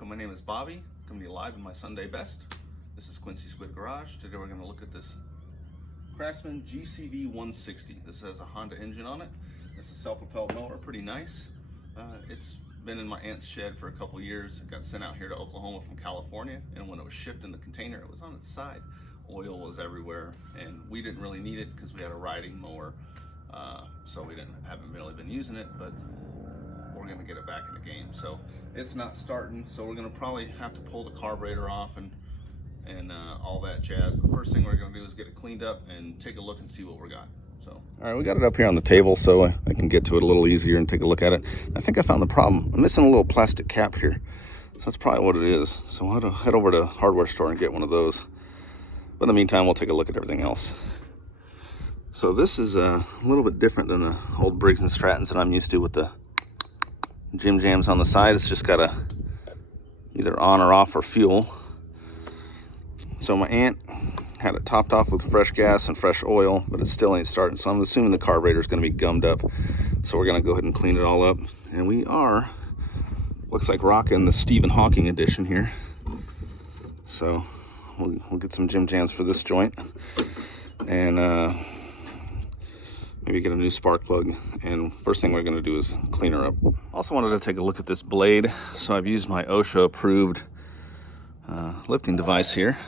welcome. My name is Bobby, coming to you live in my Sunday best. This is Quincy Squid Garage. Today we're going to look at this Craftsman GCV160. This has a Honda engine on it. It's a self-propelled mower, pretty nice. It's been in my aunt's shed for a couple years. It got sent out here to Oklahoma from California, and when it was shipped in the container, it was on its side. Oil was everywhere, and we didn't really need it because we had a riding mower, so we haven't really been using it, but we're going to get it back in the game. So it's not starting, so we're going to probably have to pull the carburetor off and all that jazz. But first thing we're going to do is get it cleaned up and take a look and see what we got. So, all right, we got it up here on the table so I can get to it a little easier and take a look at it. I think I found the problem. I'm missing a little plastic cap here, so that's probably what it is. So I'll have to head over to the hardware store and get one of those. But in the meantime, we'll take a look at everything else. So this is a little bit different than the old Briggs & Strattons that I'm used to with the Jim Jams on the side. It's just got a either on or off for fuel. So my aunt had it topped off with fresh gas and fresh oil, but it still ain't starting. So I'm assuming the carburetor is going to be gummed up. So we're going to go ahead and clean it all up. And we are, looks like, rocking the Stephen Hawking edition here. So we'll get some Jim Jams for this joint. And maybe get a new spark plug, and first thing we're going to do is clean her up. Also wanted to take a look at this blade, so I've used my OSHA approved lifting device here.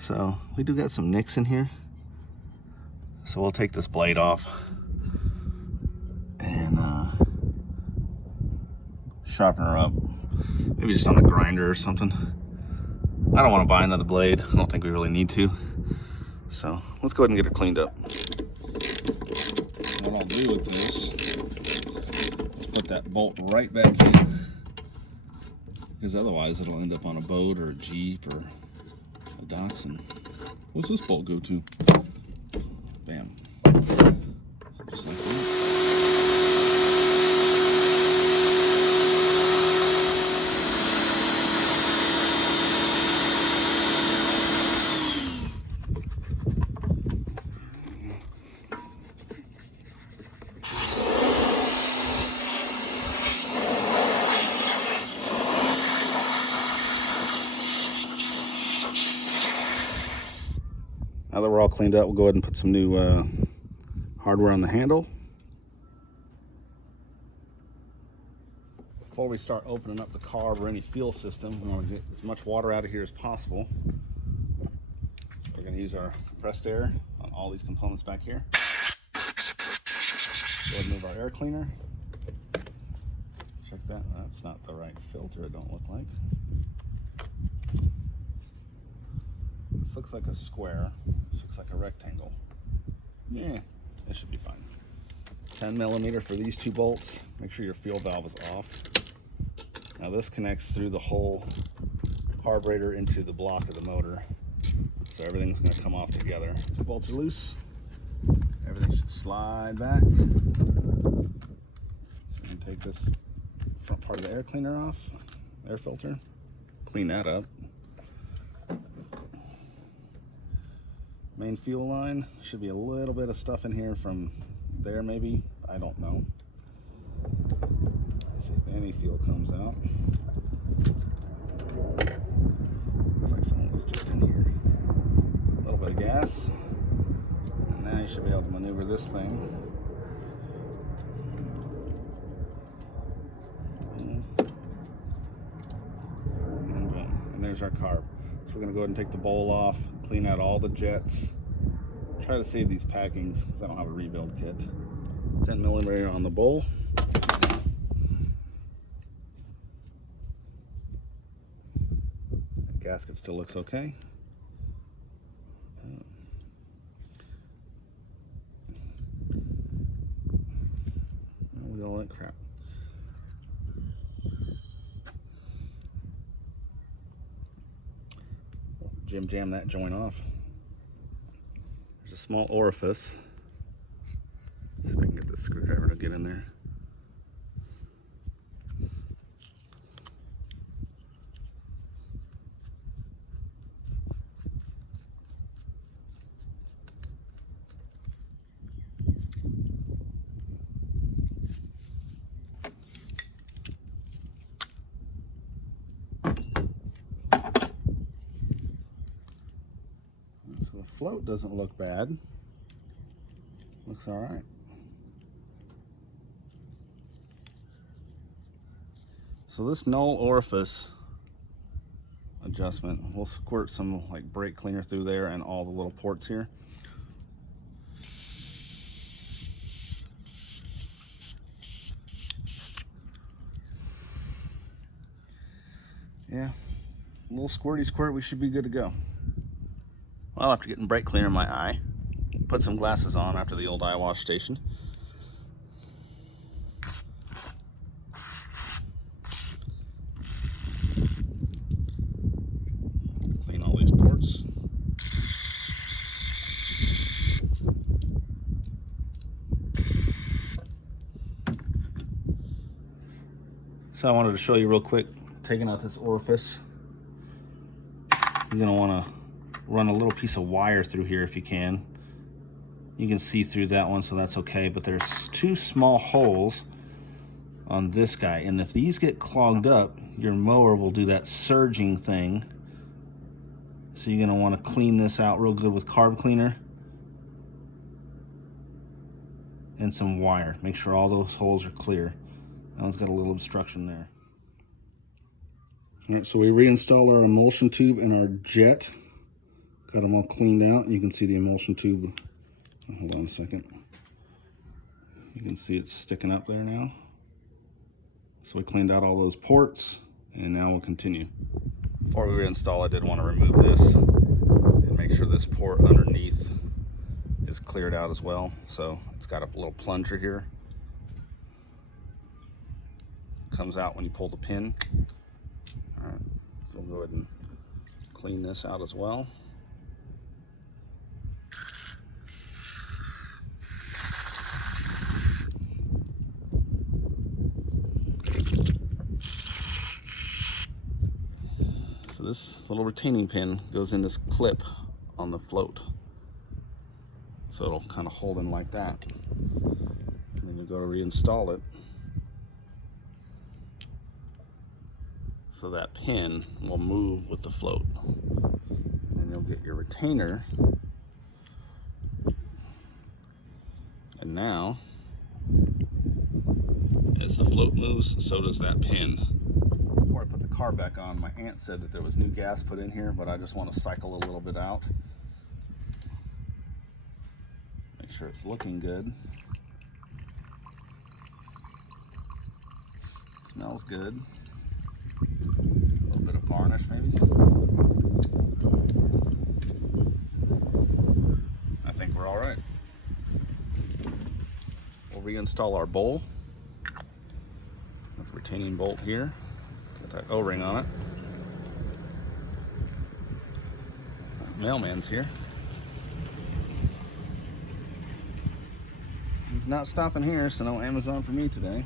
So we do got some nicks in here, so we'll take this blade off and sharpen her up, maybe just on the grinder or something. I don't want to buy another blade. I don't think we really need to, so let's go ahead and get it cleaned up. What I'll do with this is put that bolt right back in, because otherwise it'll end up on a boat or a Jeep or a Datsun. What's this bolt go to? Bam. So just like that. Now that we're all cleaned up, we'll go ahead and put some new hardware on the handle. Before we start opening up the carb or any fuel system, we want to get as much water out of here as possible. So we're going to use our compressed air on all these components back here. Go ahead and move our air cleaner. Check that. That's not the right filter, it don't look like. This looks like a square. This looks like a rectangle. Yeah, it should be fine. 10 millimeter for these two bolts. Make sure your fuel valve is off. Now this connects through the whole carburetor into the block of the motor. So everything's going to come off together. Two bolts are loose. Everything should slide back. So I'm going to take this front part of the air cleaner off, air filter, clean that up. Main fuel line, should be a little bit of stuff in here from there maybe, I don't know. Let's see if any fuel comes out. Looks like someone was just in here. A little bit of gas. And now you should be able to maneuver this thing. And boom, and there's our carb. So we're gonna go ahead and take the bowl off, clean out all the jets. Try to save these packings because I don't have a rebuild kit. 10 millimeter on the bowl. The gasket still looks okay. Look at all that crap. Jim Jam that joint off. There's a small orifice. Let's see if I can get this screwdriver to get in there. So the float doesn't look bad. Looks all right. So this null orifice adjustment, we'll squirt some like brake cleaner through there and all the little ports here. Yeah, a little squirty squirt, we should be good to go. Well, after getting brake cleaner in my eye, put some glasses on after the old eye wash station. Clean all these ports. So I wanted to show you real quick, taking out this orifice. You're gonna wanna run a little piece of wire through here if you can. You can see through that one, so that's okay, but there's two small holes on this guy, and if these get clogged up, your mower will do that surging thing. So you're gonna wanna clean this out real good with carb cleaner and some wire. Make sure all those holes are clear. That one's got a little obstruction there. All right, so we reinstalled our emulsion tube and our jet. Got them all cleaned out. You can see the emulsion tube. Hold on a second. You can see it's sticking up there now. So we cleaned out all those ports, and now we'll continue. Before we reinstall, I did want to remove this and make sure this port underneath is cleared out as well. So it's got a little plunger here. Comes out when you pull the pin. All right, so we'll go ahead and clean this out as well. So this little retaining pin goes in this clip on the float. So it'll kind of hold in like that. And then you go to reinstall it. So that pin will move with the float. And then you'll get your retainer. And now, as the float moves, so does that pin. Before I put the car back on, my aunt said that there was new gas put in here, but I just want to cycle a little bit out. Make sure it's looking good. Smells good. A little bit of varnish maybe. I think we're all right. We'll reinstall our bowl with the retaining bolt here. Got that O-ring on it. Mailman's here. He's not stopping here, so no Amazon for me today.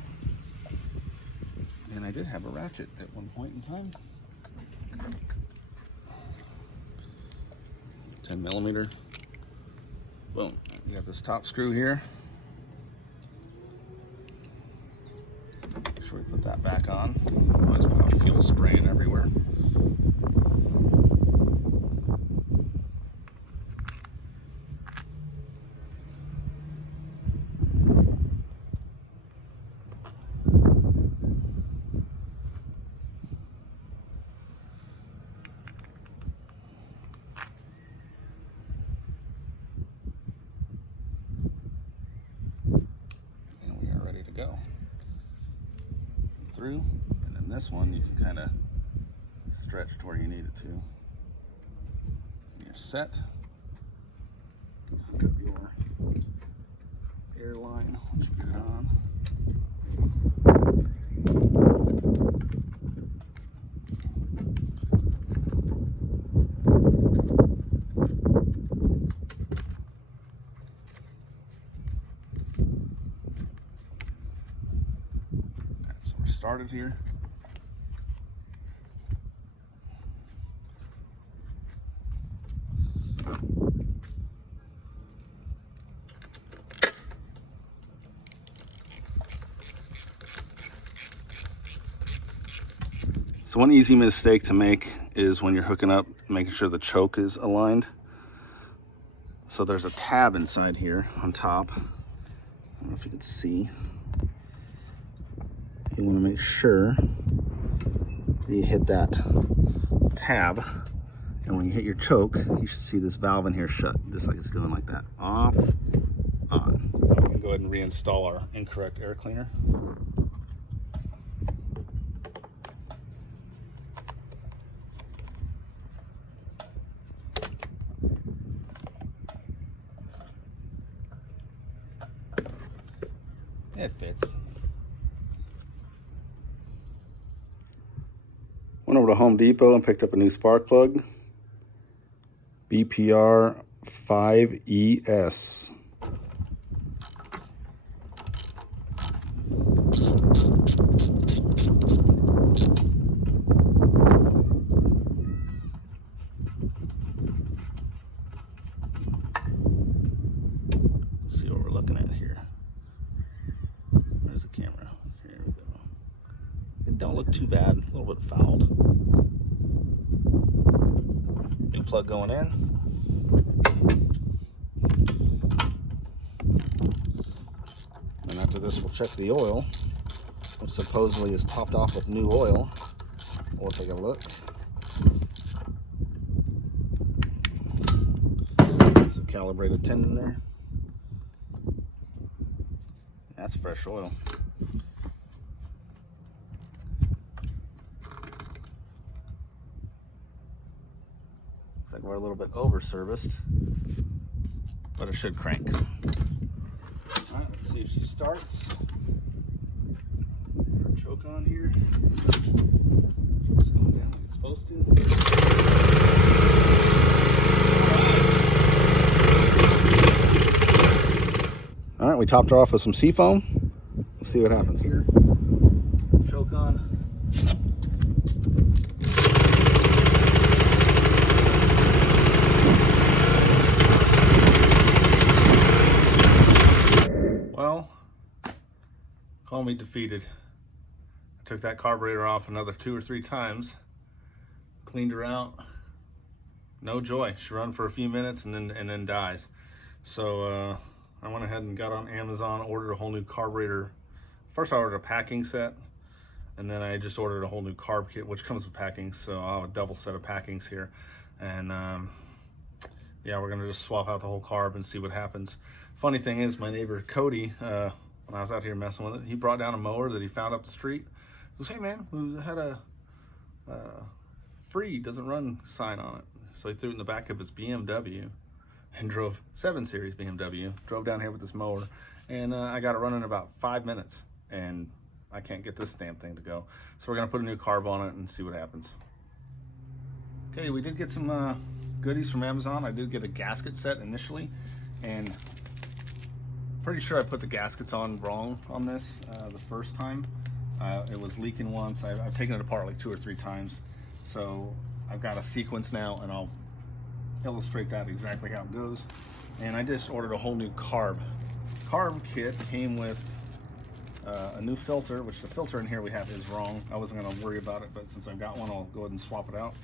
And I did have a ratchet at one point in time. 10mm. Boom. You got this top screw here. Make sure we put that back on, otherwise we'll have fuel spraying everywhere. Go through, and then this one you can kind of stretch to where you need it to. And you're set. Hook up your air line once you get it on. Started here. So one easy mistake to make is when you're hooking up, making sure the choke is aligned. So there's a tab inside here on top. I don't know if you can see. You want to make sure that you hit that tab, and when you hit your choke, you should see this valve in here shut, just like it's doing like that. Off, on. Now we can go ahead and reinstall our incorrect air cleaner. It fits. Went over to Home Depot and picked up a new spark plug. BPR 5ES. See what we're looking at here. There's the camera. Here we go. It don't look too bad. A little bit fouled. New plug going in. And after this, we'll check the oil, which supposedly is topped off with new oil. We'll take a look. There's a calibrated tendon there. That's fresh oil. Looks like we're a little bit over serviced, but it should crank. All right, let's see if she starts. Our choke on here. Choke's going down like it's supposed to. All right, we topped her off with some seafoam. Let's see what happens here. Choke on. Well, call me defeated. I took that carburetor off another 2 or 3 times, cleaned her out. No joy. She run for a few minutes and then dies. So I went ahead and got on Amazon, ordered a whole new carburetor. First I ordered a packing set, and then I just ordered a whole new carb kit, which comes with packing. So I'll have a double set of packings here. And yeah, we're gonna just swap out the whole carb and see what happens. Funny thing is, my neighbor Cody, when I was out here messing with it, he brought down a mower that he found up the street. He goes, hey man, we had a free doesn't run sign on it. So he threw it in the back of his BMW and drove 7 Series BMW, drove down here with this mower, and I got it running in about 5 minutes, and I can't get this damn thing to go. So we're gonna put a new carb on it and see what happens. Okay, we did get some goodies from Amazon. I did get a gasket set initially, and pretty sure I put the gaskets on wrong on this the first time. It was leaking once. I've taken it apart like 2 or 3 times. So I've got a sequence now, and I'll illustrate that exactly how it goes. And I just ordered a whole new carb kit. Came with a new filter, which the filter in here we have is wrong. I wasn't gonna worry about it, but since I've got one, I'll go ahead and swap it out.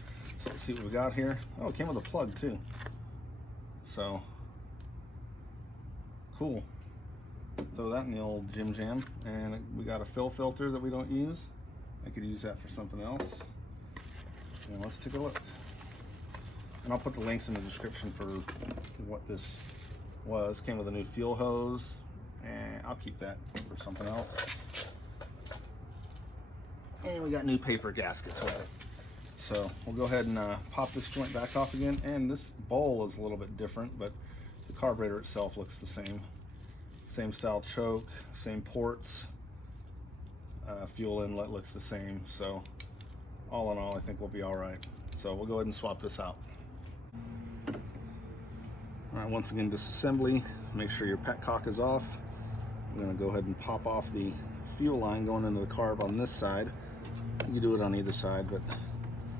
So let's see what we got here. Oh, it came with a plug too. So cool. Throw that in the old Jim Jam. And we got a fill filter that we don't use. I could use that for something else. And let's take a look. And I'll put the links in the description for what this was. Came with a new fuel hose, and I'll keep that for something else. And we got new paper gaskets with it. So we'll go ahead and pop this joint back off again. And this bowl is a little bit different, but the carburetor itself looks the same. Same style choke, same ports. Fuel inlet looks the same. So all in all, I think we'll be all right. So we'll go ahead and swap this out. All right, once again, disassembly. Make sure your petcock is off. I'm gonna go ahead and pop off the fuel line going into the carb on this side. You do it on either side, but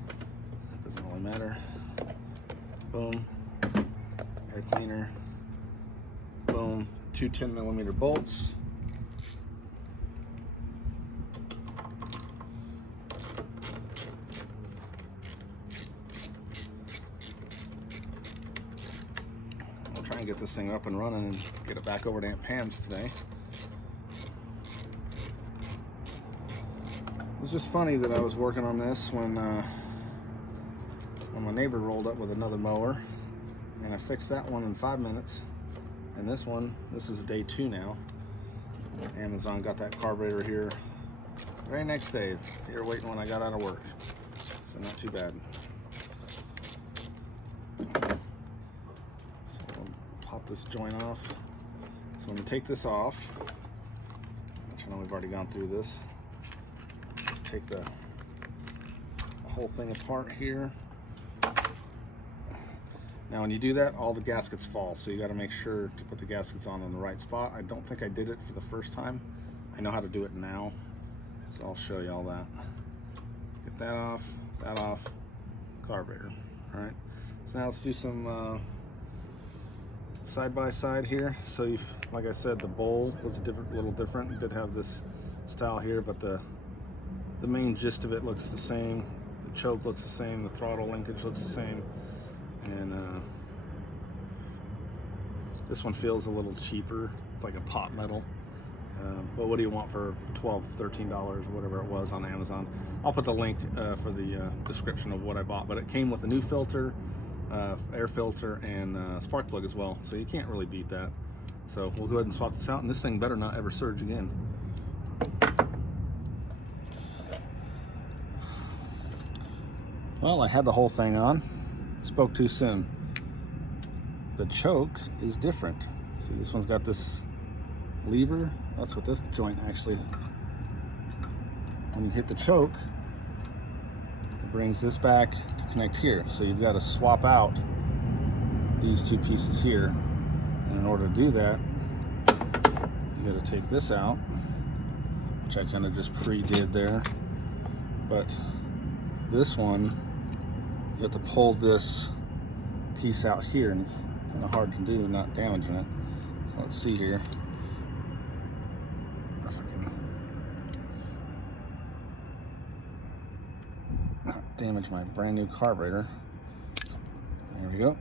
it doesn't really matter. Boom, air cleaner, boom, 2 10mm bolts. and get this thing up and running and get it back over to Aunt Pam's today. It was just funny that I was working on this when my neighbor rolled up with another mower, and I fixed that one in 5 minutes. And this one, this is day 2 now. Amazon got that carburetor here very next day, here waiting when I got out of work. So not too bad. So I'll pop this joint off. So I'm gonna take this off, which I know we've already gone through this. Just take the whole thing apart here. Now when you do that, all the gaskets fall, so you got to make sure to put the gaskets on the right spot. I don't think I did it for the first time. I know how to do it now, so I'll show you all that. Get that off, carburetor. All right, so now let's do some side by side here. So you've, like I said, the bowl was a little different. It did have this style here, but the main gist of it looks the same. The choke looks the same. The throttle linkage looks the same. And this one feels a little cheaper. It's like a pot metal. But what do you want for $12, $13, or whatever it was on Amazon? I'll put the link for the description of what I bought. But it came with a new filter, air filter, and spark plug as well. So you can't really beat that. So we'll go ahead and swap this out. And this thing better not ever surge again. Well, I had the whole thing on. Spoke too soon. The choke is different. See, this one's got this lever. That's what this joint actually, when you hit the choke, it brings this back to connect here. So you've got to swap out these 2 pieces here. And in order to do that, you got to take this out, which I kind of just pre-did there. But this one, you have to pull this piece out here, and it's kind of hard to do, not damaging it. So let's see here if I can not damage my brand new carburetor. There we go.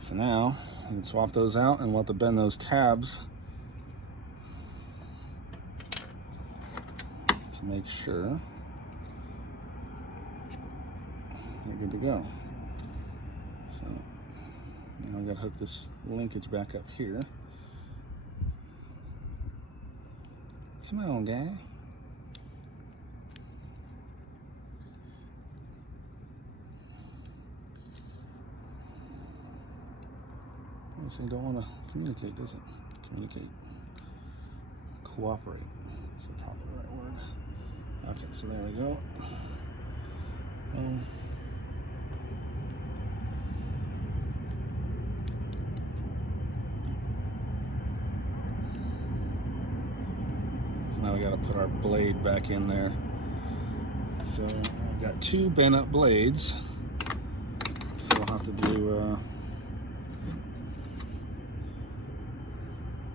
So now you can swap those out, and we'll have to bend those tabs to make sure you're good to go. So now I gotta hook this linkage back up here. Come on, guy. This thing don't want to communicate, does it? Communicate. Cooperate is probably the right word. Okay, so there we go. Now we got to put our blade back in there. So I've got 2 bent up blades. So we'll have to do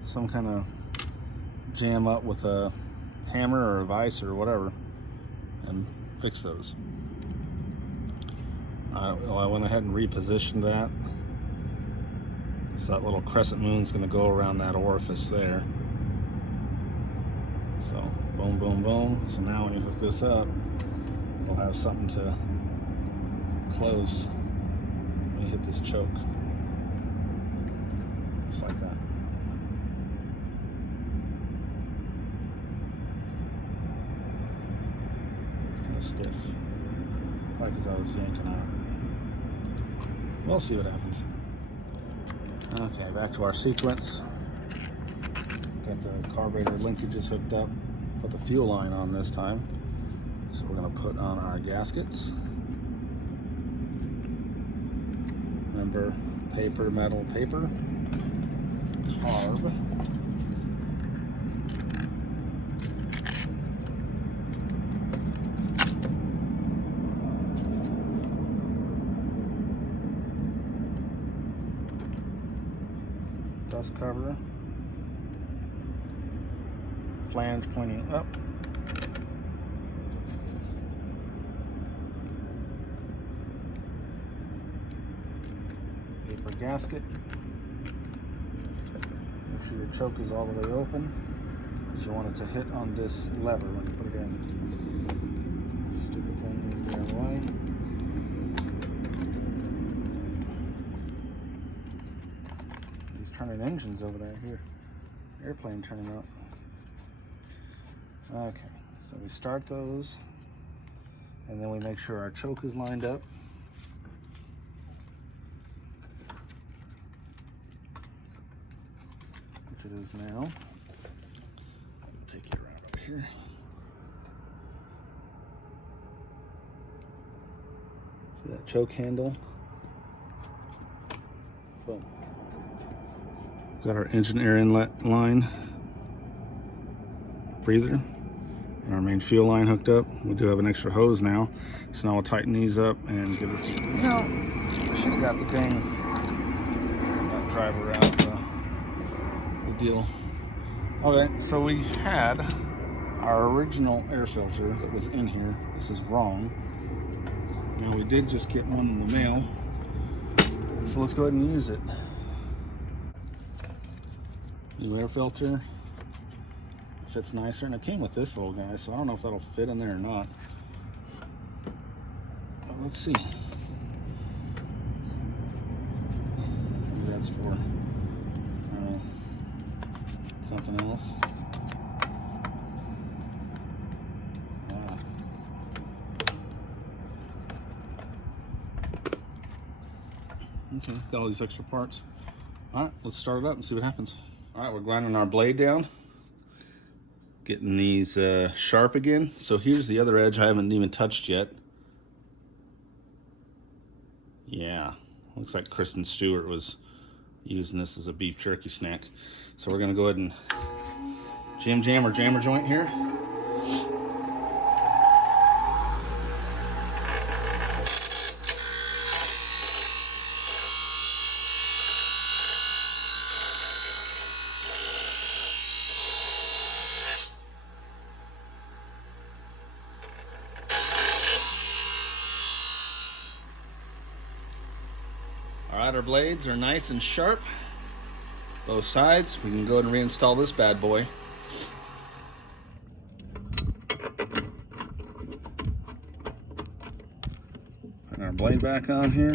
some kind of jam up with a hammer or a vise or whatever and fix those. I went ahead and repositioned that. So that little crescent moon's going to go around that orifice there. So boom, boom, boom. So now when you hook this up, it'll have something to close when you hit this choke. Just like that. It's kind of stiff. Probably because I was yanking on it. We'll see what happens. Okay, back to our sequence. Got the carburetor linkages hooked up. Put the fuel line on this time. So we're going to put on our gaskets. Remember, paper, metal, paper. Carb. Dust cover. Flange pointing up. paper gasket. Make sure your choke is all the way open, because you want it to hit on this lever when you put it in. Stupid thing needs to be out of the way. He's turning engines over there. Here, airplane turning up. Okay, so we start those, and then we make sure our choke is lined up. Which it is now. I'll take it around over here. See that choke handle? Boom. Got our engine air inlet line, breather, and our main fuel line hooked up. We do have an extra hose now, so now we'll tighten these up and give us, you know, I should have got the dang nut driver out, the deal. Okay, so we had our original air filter that was in here. This is wrong. Now we did just get one in the mail, so let's go ahead and use it. New air filter. Fits nicer, and it came with this little guy, so I don't know if that'll fit in there or not. But let's see. Maybe that's for something else. Wow. Okay, got all these extra parts. All right, let's start it up and see what happens. All right, we're grinding our blade down. Getting these sharp again. So here's the other edge I haven't even touched yet. Yeah, looks like Kristen Stewart was using this as a beef jerky snack. So we're gonna go ahead and jam our jammer joint here. All right, our blades are nice and sharp, both sides. We can go ahead and reinstall this bad boy. Put our blade back on here.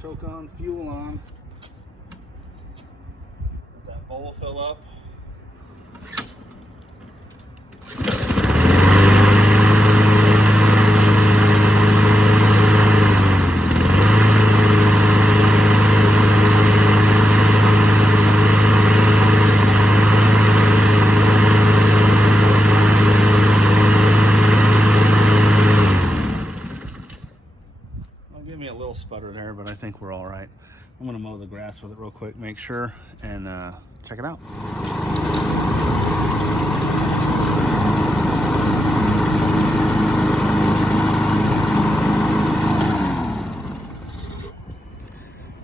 Choke on, fuel on. Let that bowl fill up. Give me a little sputter there, but I think we're all right. I'm gonna mow the grass with it real quick, make sure, and check it out.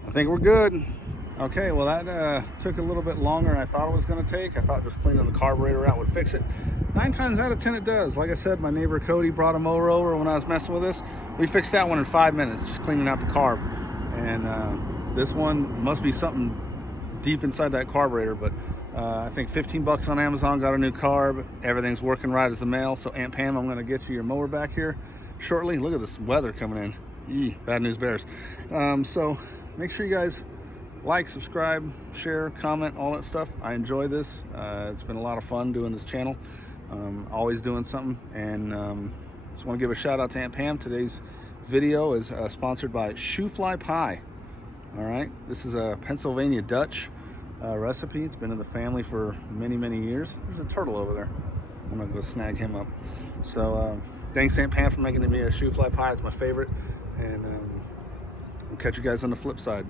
I think we're good. Okay, well that took a little bit longer than I thought it was gonna take. I thought just cleaning the carburetor out would fix it. 9 times out of 10 it does. Like I said, my neighbor Cody brought a mower over when I was messing with this. We fixed that one in 5 minutes, just cleaning out the carb. And this one must be something deep inside that carburetor, but I think 15 bucks on Amazon, got a new carb. Everything's working right as a mail. So Aunt Pam, I'm gonna get you your mower back here shortly. Look at this weather coming in. Eee, bad news bears. So make sure you guys like, subscribe, share, comment, all that stuff. I enjoy this. It's been a lot of fun doing this channel. Always doing something, and just want to give a shout out to Aunt Pam. Today's video is sponsored by Shoe Fly Pie. All right, this is a Pennsylvania Dutch recipe. It's been in the family for many years. There's a turtle over there. I'm gonna go snag him up. So thanks Aunt Pam for making me a shoe fly pie. It's my favorite, and we'll catch you guys on the flip side.